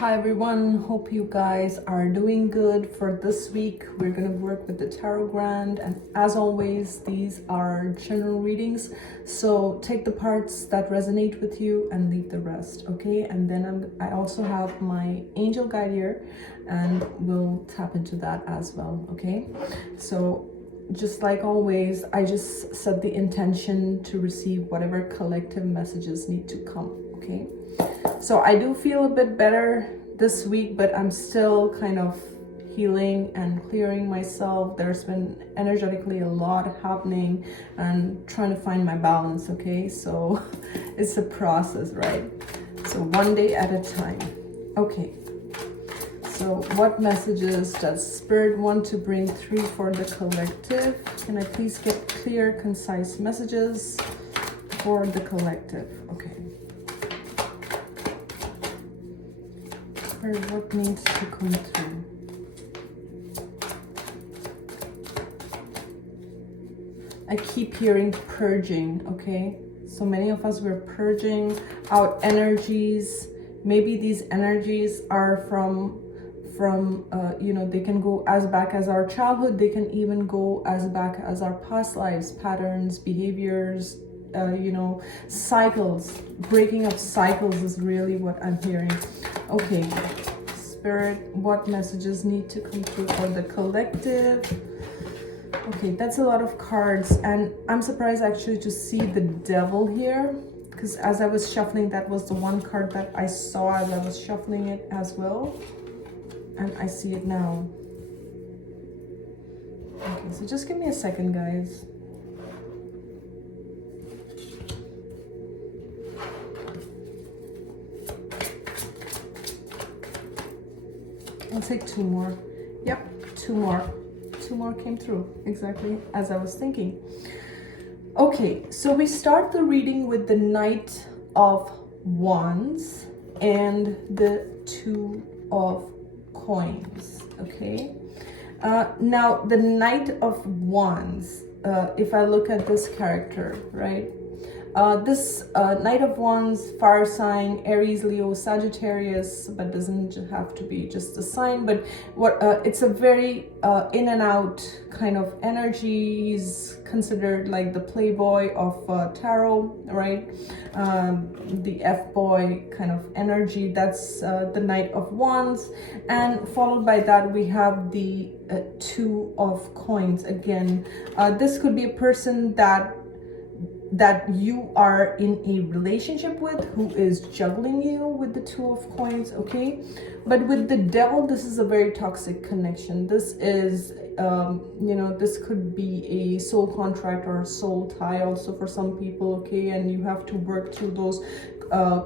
Hi everyone, hope you guys are doing good. For this week we're going to work with the tarot grand, and as always these are general readings, so take the parts that resonate with you and leave the rest, okay? And then I also have my angel guide here and we'll tap into that as well, okay? So just like always, I just set the intention to receive whatever collective messages need to come, okay? So I do feel a bit better this week, but I'm still kind of healing and clearing myself. There's been energetically a lot happening and trying to find my balance, okay? So it's a process, right? So one day at a time. Okay. So what messages does Spirit want to bring through for the collective? Can I please get clear, concise messages for the collective? Okay. Spirit, what needs to come through? I keep hearing purging, okay? So many of us were purging out energies. Maybe these energies are from they can go as back as our childhood. They can even go as back as our past lives, patterns, behaviors, cycles. Breaking of cycles is really what I'm hearing. Okay, Spirit, what messages need to come through for the collective? Okay, that's a lot of cards, and I'm surprised actually to see the Devil here, because as I was shuffling, that was the one card that I saw as I was shuffling it as well, and I see it now. Okay, so just give me a second, guys. I'll take two more. Yep, two more. Two more came through, exactly as I was thinking. Okay, so we start the reading with the Knight of Wands and the Two of Coins, okay? Now, the Knight of Wands, if I look at this character, right? This Knight of Wands, fire sign, Aries, Leo, Sagittarius, but doesn't have to be just a sign, but it's a very in and out kind of energy. He's considered like the playboy of tarot, right? The F-boy kind of energy. That's the Knight of Wands, and followed by that we have the Two of Coins. Again, this could be a person that you are in a relationship with, who is juggling you with the Two of Coins, okay? But with the Devil, this is a very toxic connection. This is this could be a soul contract or a soul tie also for some people, okay? And you have to work through those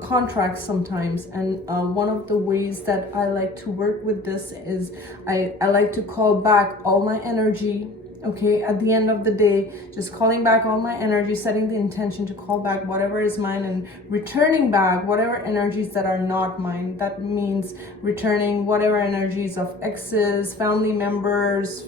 contracts sometimes. And one of the ways that I like to work with this is I like to call back all my energy. Okay, at the end of the day, just calling back all my energy, setting the intention to call back whatever is mine and returning back whatever energies that are not mine. That means returning whatever energies of exes, family members,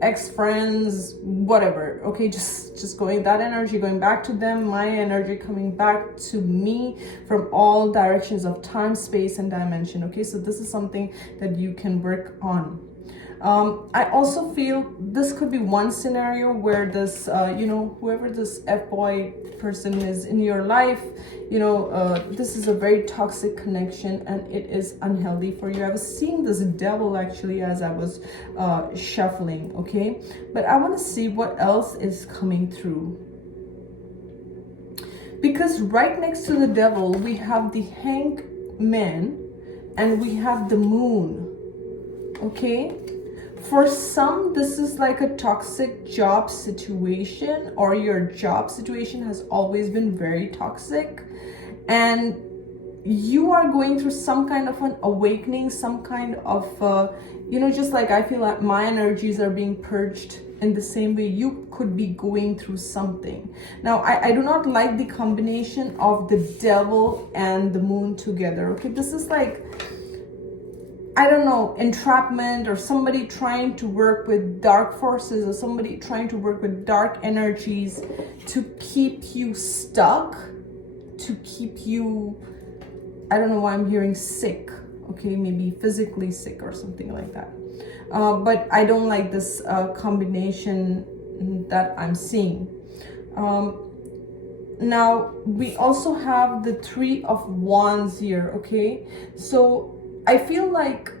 ex-friends, whatever. Okay, just going that energy, going back to them, my energy coming back to me from all directions of time, space, and dimension. Okay, so this is something that you can work on. I also feel this could be one scenario where this, whoever this F-boy person is in your life, this is a very toxic connection and it is unhealthy for you. I was seeing this Devil actually as I was shuffling, okay? But I want to see what else is coming through. Because right next to the Devil, we have the Hangman and we have the Moon, okay? For some, this is like a toxic job situation, or your job situation has always been very toxic and you are going through some kind of an awakening, some kind of, just like I feel like my energies are being purged in the same way you could be going through something. Now, I do not like the combination of the Devil and the Moon together, okay? This is like, I don't know, entrapment, or somebody trying to work with dark forces, or somebody trying to work with dark energies to keep you stuck, to keep you, I don't know why I'm hearing sick, okay, maybe physically sick or something like that. But I don't like this combination that I'm seeing. Now we also have the Three of Wands here, okay? So I feel like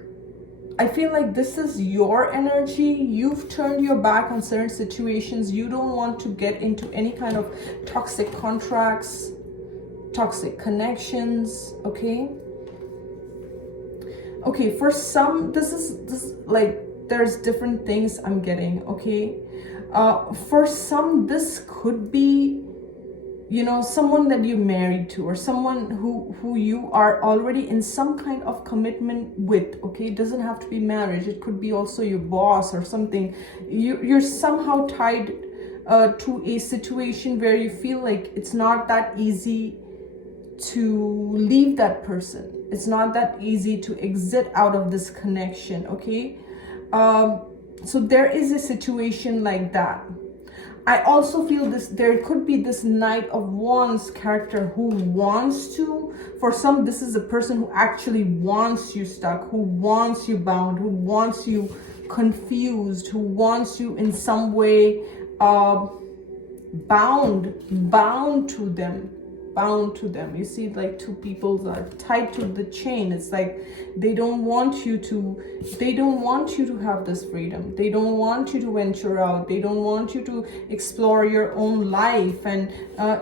this is your energy. You've turned your back on certain situations. You don't want to get into any kind of toxic contracts, toxic connections, okay? Okay, for some, this like, there's different things I'm getting, okay? For some, this could be, you know, someone that you're married to, or someone who you are already in some kind of commitment with, okay? It doesn't have to be marriage. It could be also your boss or something. You're somehow tied to a situation where you feel like it's not that easy to leave that person. It's not that easy to exit out of this connection, okay? So there is a situation like that. I also feel there could be this Knight of Wands character who wants to, for some, this is a person who actually wants you stuck, who wants you bound, who wants you confused, who wants you in some way bound to them. You see, like, two people are tied to the chain. It's like they don't want you to have this freedom. They don't want you to venture out. They don't want you to explore your own life. And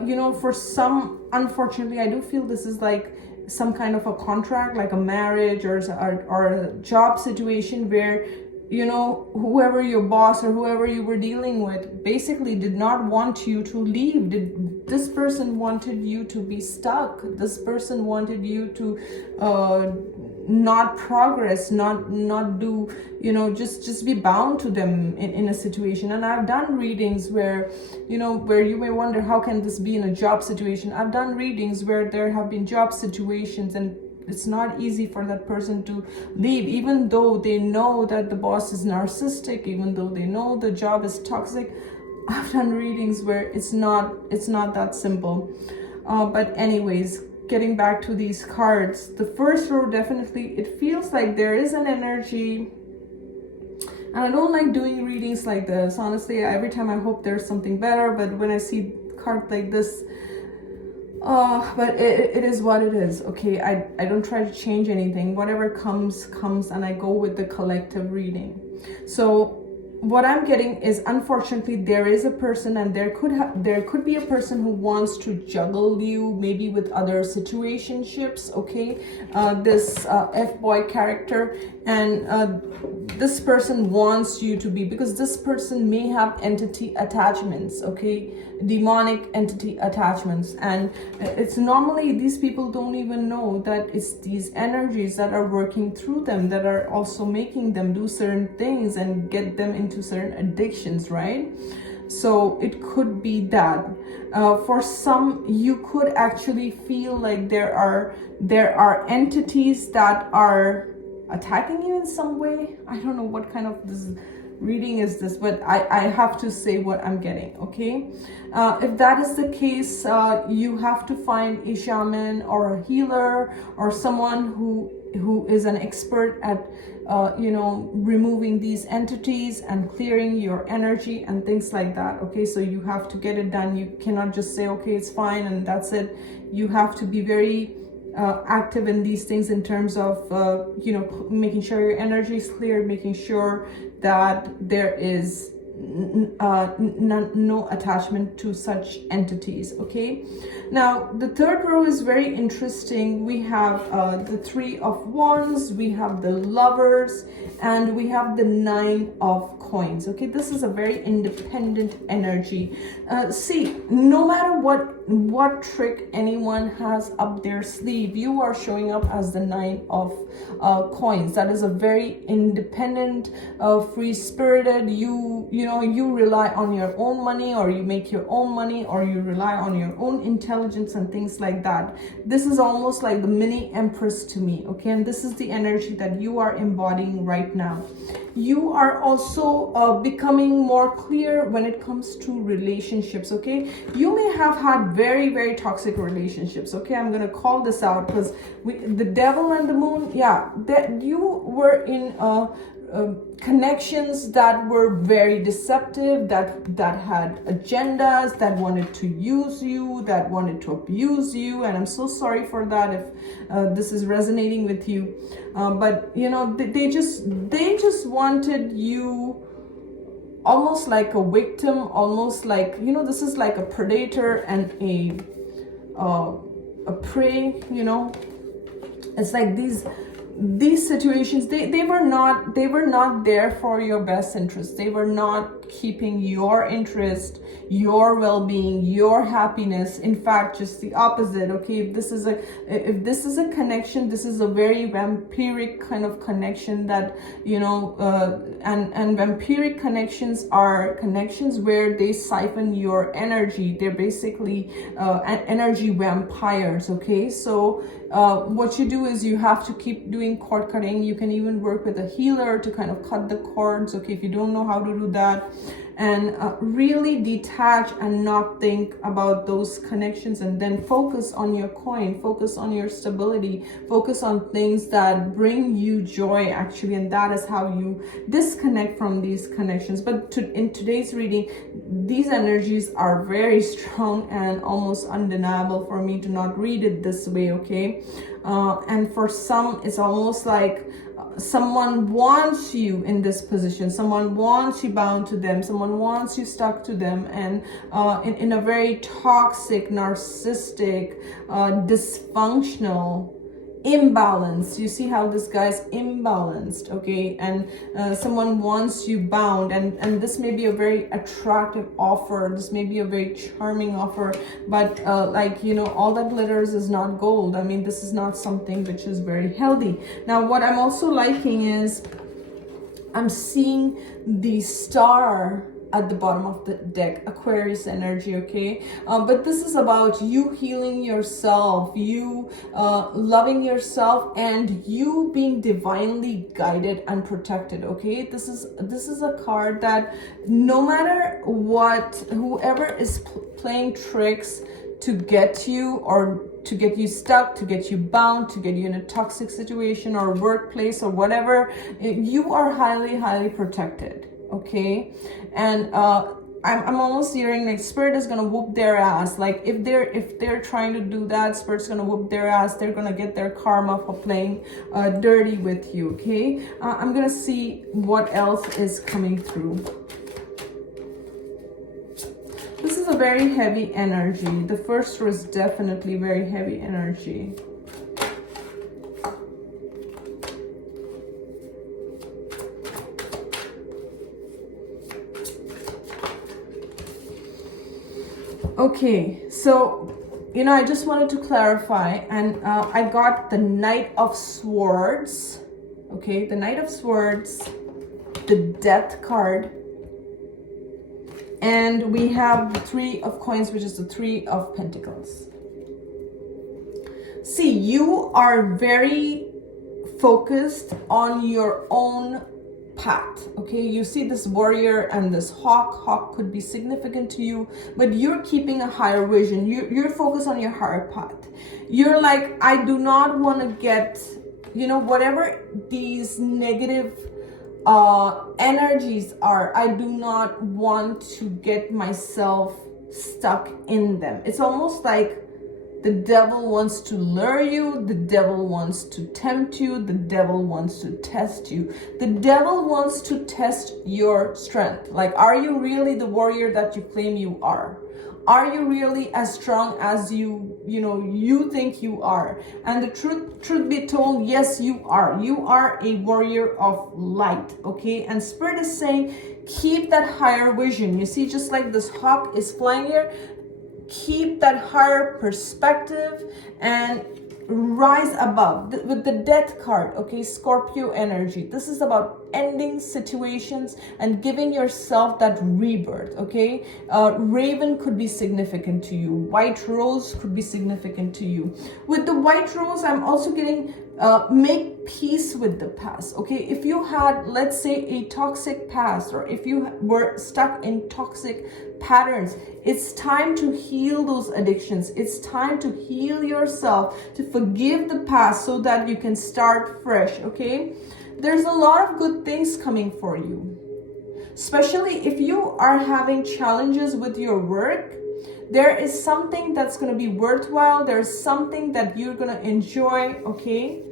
you know, for some, unfortunately, I do feel this is like some kind of a contract, like a marriage or a job situation where, you know, whoever your boss or whoever you were dealing with basically did not want you to leave. This person wanted you to be stuck. This person wanted you to not progress, not do, you know, just be bound to them in a situation. And I've done readings where, you know, where you may wonder, how can this be in a job situation? I've done readings where there have been job situations and it's not easy for that person to leave, even though they know that the boss is narcissistic, even though they know the job is toxic. I've done readings where it's not that simple. But anyways, getting back to these cards, the first row, definitely it feels like there is an energy. And I don't like doing readings like this, honestly. Every time I hope there's something better, but when I see cards like this, but it is what it is, okay? I don't try to change anything. Whatever comes, and I go with the collective reading. So what I'm getting is, unfortunately, there is a person, and there could be a person who wants to juggle you, maybe with other situationships, okay? This F-boy character, and this person wants you to be, because this person may have entity attachments, okay? Demonic entity attachments, and it's normally these people don't even know that it's these energies that are working through them that are also making them do certain things and get them into certain addictions, right? So it could be that for some, you could actually feel like there are entities that are attacking you in some way. I don't know what kind of this reading is this, but I have to say what I'm getting, okay? If that is the case, you have to find a shaman or a healer or someone who is an expert at you know, removing these entities and clearing your energy and things like that, okay? So you have to get it done. You cannot just say, okay, it's fine and that's it. You have to be very active in these things in terms of you know, making sure your energy is clear, making sure that there is no attachment to such entities, okay? Now the third row is very interesting. We have the Three of Wands, we have the Lovers, and we have the Nine of Coins, okay? This is a very independent energy. See, no matter what trick anyone has up their sleeve, you are showing up as the Nine of Coins. That is a very independent, free-spirited, you know, you rely on your own money, or you make your own money, or you rely on your own intelligence and things like that. This is almost like the mini empress to me, okay? And this is the energy that you are embodying right now. you are also becoming more clear when it comes to relationships, okay? You may have had very, very toxic relationships, okay? I'm going to call this out because the devil and the moon, yeah, that you were in connections that were very deceptive, that had agendas, that wanted to use you, that wanted to abuse you. And I'm so sorry for that if this is resonating with you. But you know, they just wanted you almost like a victim, almost like, you know, this is like a predator and a prey, you know. It's like these situations, they were not there for your best interest. They were not keeping your interest, your well-being, your happiness. In fact, just the opposite, okay? If this is a connection, this is a very vampiric kind of connection that, you know, and vampiric connections are connections where they siphon your energy. They're basically energy vampires, okay? So what you do is you have to keep doing cord cutting. You can even work with a healer to kind of cut the cords, okay, if you don't know how to do that. And really detach and not think about those connections, and then focus on your coin, focus on your stability, focus on things that bring you joy, actually. And that is how you disconnect from these connections. But in today's reading, these energies are very strong and almost undeniable for me to not read it this way, okay? And for some, it's almost like someone wants you in this position, someone wants you bound to them, someone wants you stuck to them, and in a very toxic, narcissistic, dysfunctional imbalance. You see how this guy's imbalanced, okay? And someone wants you bound, and this may be a very attractive offer, this may be a very charming offer, but like, you know, all that glitters is not gold. I mean, this is not something which is very healthy. Now, what I'm also liking is I'm seeing the star at the bottom of the deck, Aquarius energy, okay? But this is about you healing yourself, you loving yourself, and you being divinely guided and protected, okay? This is a card that no matter what, whoever is playing tricks to get you, or to get you stuck, to get you bound, to get you in a toxic situation or workplace or whatever, you are highly, highly protected, okay? And I'm almost hearing like Spirit is gonna whoop their ass. Like if they're trying to do that, Spirit's gonna whoop their ass. They're gonna get their karma for playing dirty with you, okay? I'm gonna see what else is coming through. This is a very heavy energy. The first was definitely very heavy energy. Okay, so, you know, I just wanted to clarify, and I got the Knight of Swords, okay, the Knight of Swords, the Death card, and we have the Three of Coins, which is the Three of Pentacles. See, you are very focused on your own path, okay? You see this warrior and this hawk could be significant to you, but you're keeping a higher vision. You're focused on your higher path. You're like, I do not want to get, you know, whatever these negative energies are, I do not want to get myself stuck in them. It's almost like the devil wants to lure you, the devil wants to tempt you, the devil wants to test you. The devil wants to test your strength. Like, are you really the warrior that you claim you are? Are you really as strong as you think you are? And the truth be told, yes, you are. You are a warrior of light, okay? And Spirit is saying, keep that higher vision. You see, just like this hawk is flying here, keep that higher perspective and rise above. With the Death card, okay, Scorpio energy, this is about ending situations and giving yourself that rebirth, okay? Raven could be significant to you. White rose could be significant to you. With the white rose, I'm also getting make peace with the past, okay? If you had, let's say, a toxic past, or if you were stuck in toxic patterns, it's time to heal those addictions. It's time to heal yourself, to forgive the past so that you can start fresh, okay? There's a lot of good things coming for you, especially if you are having challenges with your work. There is something that's going to be worthwhile. There's something that you're going to enjoy, okay?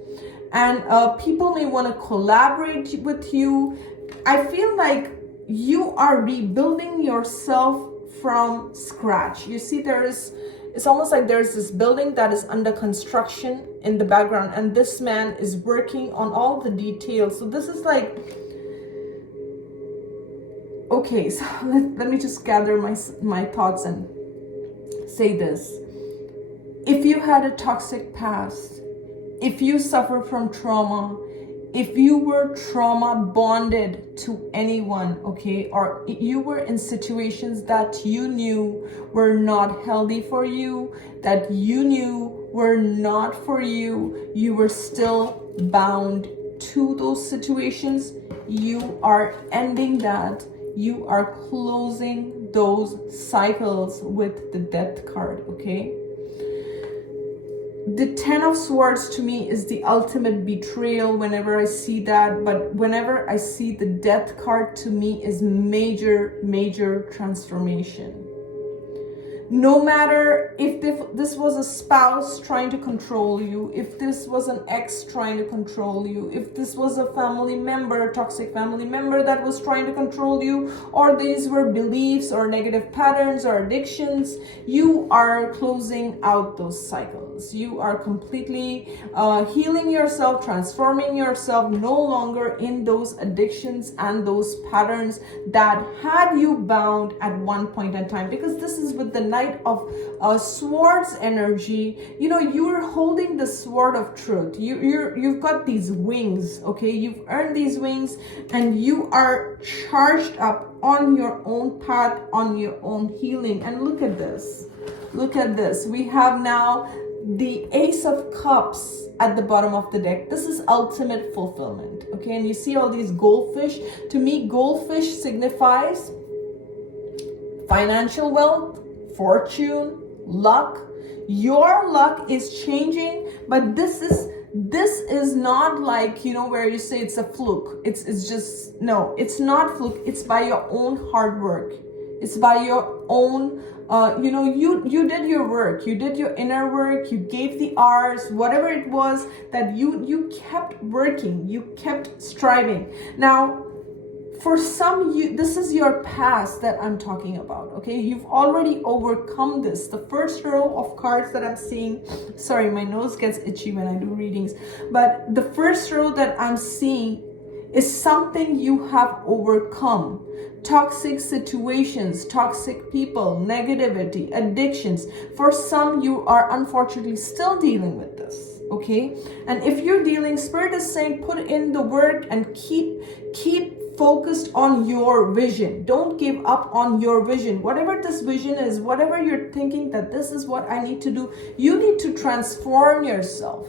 And people may want to collaborate with you. I feel like you are rebuilding yourself from scratch. You see, it's almost like there's this building that is under construction in the background, and this man is working on all the details. So this is like, okay, so let me just gather my thoughts and say this. If you had a toxic past, if you suffer from trauma, if you were trauma bonded to anyone, okay, or you were in situations that you knew were not healthy for you, that you knew were not for you, you were still bound to those situations, you are ending that. You are closing those cycles with the Death card, okay? The Ten of Swords to me is the ultimate betrayal whenever I see that, but whenever I see the Death card, to me is major transformation. No matter if this was a spouse trying to control you, if this was an ex trying to control you, if this was a family member, a toxic family member that was trying to control you, or these were beliefs or negative patterns or addictions, you are closing out those cycles. You are completely healing yourself, transforming yourself, no longer in those addictions and those patterns that had you bound at one point in time. Because this is with the Knight of Swords energy. You know, you're holding the sword of truth. You've got these wings, okay? You've earned these wings, and you are charged up on your own path, on your own healing. And look at this. Look at this. We have now the Ace of Cups at the bottom of the deck. This is ultimate fulfillment, okay? And you see all these goldfish. To me, goldfish signifies financial wealth, fortune, luck. Your luck is changing, but this is not like, you know, where you say it's a fluke. It's just, no, it's not fluke. It's by your own hard work. It's by your own you know, you did your work, you did your inner work, you gave the hours, whatever it was that you kept working, you kept striving. Now, for some, this is your past that I'm talking about, okay? You've already overcome this. The first row of cards that I'm seeing, sorry, my nose gets itchy when I do readings, but the first row that I'm seeing is something you have overcome. Toxic situations, toxic people, negativity, addictions. For some, you are unfortunately still dealing with this, okay? And if you're dealing, Spirit is saying put in the work and keep focused on your vision. Don't give up on your vision. Whatever this vision is, whatever you're thinking that this is what I need to do, you need to transform yourself.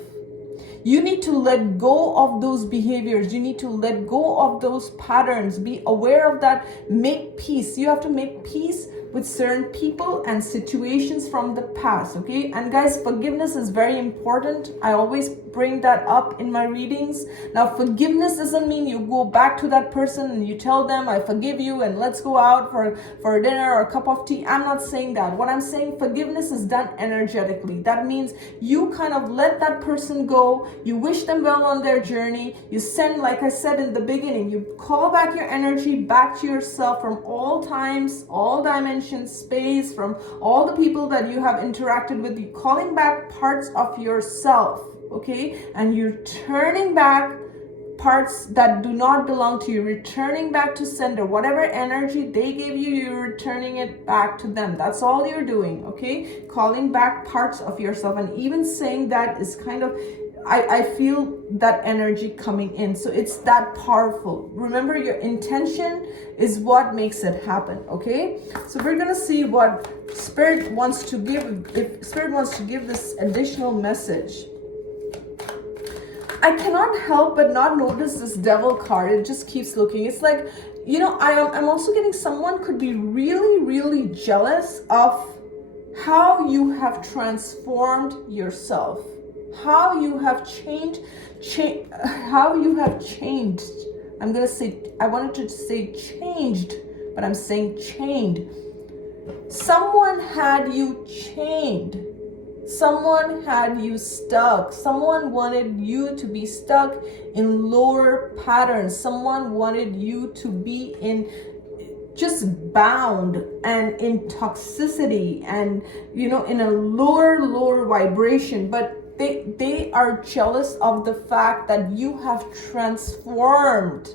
You need to let go of those behaviors. You need to let go of those patterns. Be aware of that. Make peace. You have to make peace with certain people and situations from the past, okay? And guys, forgiveness is very important. I always bring that up in my readings. Now, forgiveness doesn't mean you go back to that person and you tell them, I forgive you and let's go out for a dinner or a cup of tea. I'm not saying that. What I'm saying, forgiveness is done energetically. That means you kind of let that person go. You wish them well on their journey. You send, like I said in the beginning, you call back your energy back to yourself from all times, all dimensions, space, from all the people that you have interacted with. You calling back parts of yourself, okay? And you're turning back parts that do not belong to you, returning back to sender. Whatever energy they gave you, you're returning it back to them. That's all you're doing, okay? Calling back parts of yourself. And even saying that is kind of I feel that energy coming in. So it's that powerful. Remember, your intention is what makes it happen, okay? So we're gonna see what Spirit wants to give, if Spirit wants to give this additional message. I cannot help but not notice this Devil card. It just keeps looking. It's like, you know, I'm also getting someone could be really, really jealous of how you have transformed yourself, how you have changed. How you have changed. I'm gonna say, I wanted to say changed, but I'm saying chained. Someone had you chained. Someone had you stuck. Someone wanted you to be stuck in lower patterns. Someone wanted you to be in just bound and in toxicity and, you know, in a lower vibration. But they are jealous of the fact that you have transformed.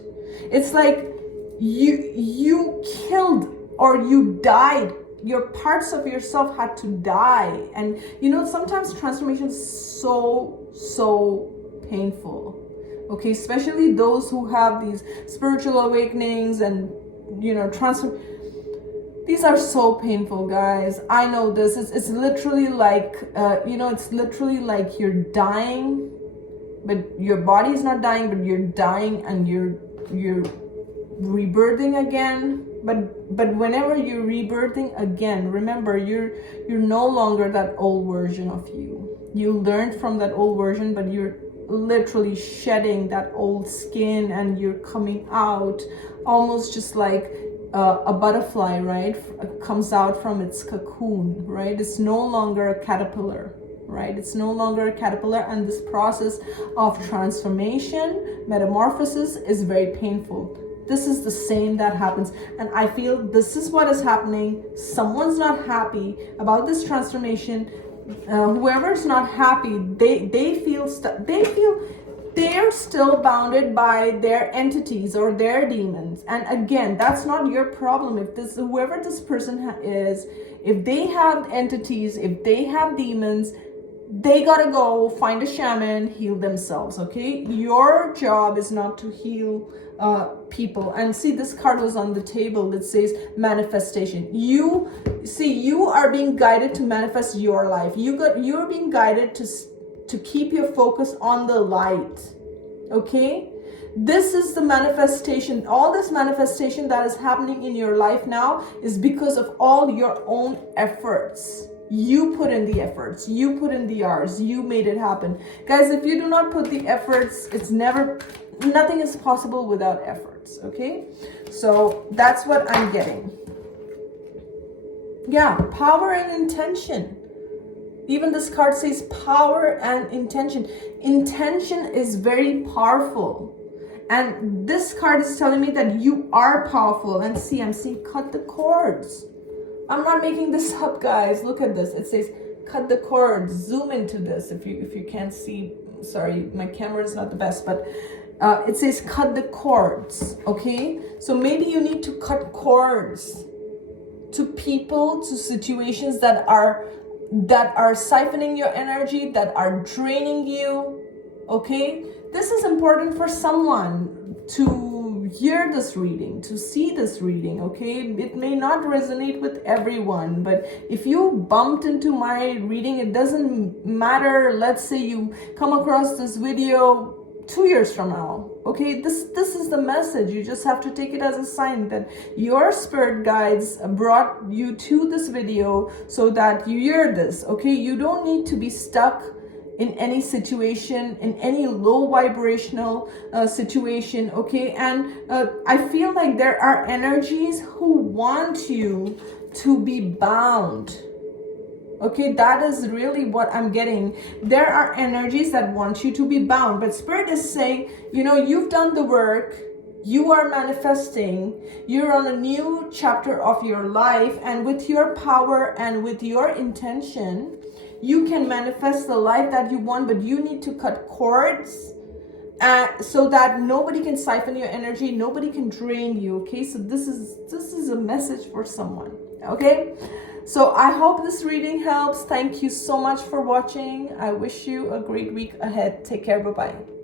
It's like you killed or you died. Your parts of yourself had to die. And you know, sometimes transformation is so painful. Okay, especially those who have these spiritual awakenings and, you know, these are so painful, guys. I know this. It's literally like, you know, it's literally like you're dying, but your body is not dying, but you're dying and you're rebirthing again. But whenever you're rebirthing again, remember, you're no longer that old version of you. You learned from that old version, but you're literally shedding that old skin and you're coming out almost just like a butterfly, right? Comes out from its cocoon, right? It's no longer a caterpillar, right? It's no longer a caterpillar, and this process of transformation, metamorphosis, is very painful. This is the same that happens, and I feel this is what is happening. Someone's not happy about this transformation. Whoever's not happy, they feel they're still bounded by their entities or their demons. And again, that's not your problem. If this, whoever this person is, if they have entities, if they have demons, they gotta go find a shaman, heal themselves, okay? Your job is not to heal people. And see, this card was on the table that says manifestation. You are being guided to manifest your life. You're being guided to keep your focus on the light, okay? This is the manifestation. All this manifestation that is happening in your life now is because of all your own efforts. You put in the efforts, you put in the hours, you made it happen. Guys, if you do not put the efforts, nothing is possible without efforts, okay? So that's what I'm getting. Yeah, power and intention. Even this card says power and intention. Intention is very powerful. And this card is telling me that you are powerful. And see, I'm seeing cut the cords. I'm not making this up, guys. Look at this. It says cut the cords. Zoom into this if you can't see. Sorry, my camera is not the best, but it says cut the cords, okay? So maybe you need to cut cords to people, to situations that are siphoning your energy, that are draining you, okay? This is important for someone to hear this reading, to see this reading, okay? It may not resonate with everyone, but if you bumped into my reading, it doesn't matter. Let's say you come across this video 2 years from now, okay? This is the message. You just have to take it as a sign that your spirit guides brought you to this video so that you hear this, okay? You don't need to be stuck in any situation, in any low vibrational situation, okay? And I feel like there are energies who want you to be bound, okay? That is really what I'm getting. There are energies that want you to be bound, but Spirit is saying, you know, you've done the work, you are manifesting, you're on a new chapter of your life, and with your power and with your intention, you can manifest the life that you want, but you need to cut cords so that nobody can siphon your energy, nobody can drain you, okay? So this is a message for someone, okay? So I hope this reading helps. Thank you so much for watching. I wish you a great week ahead. Take care. Bye-bye.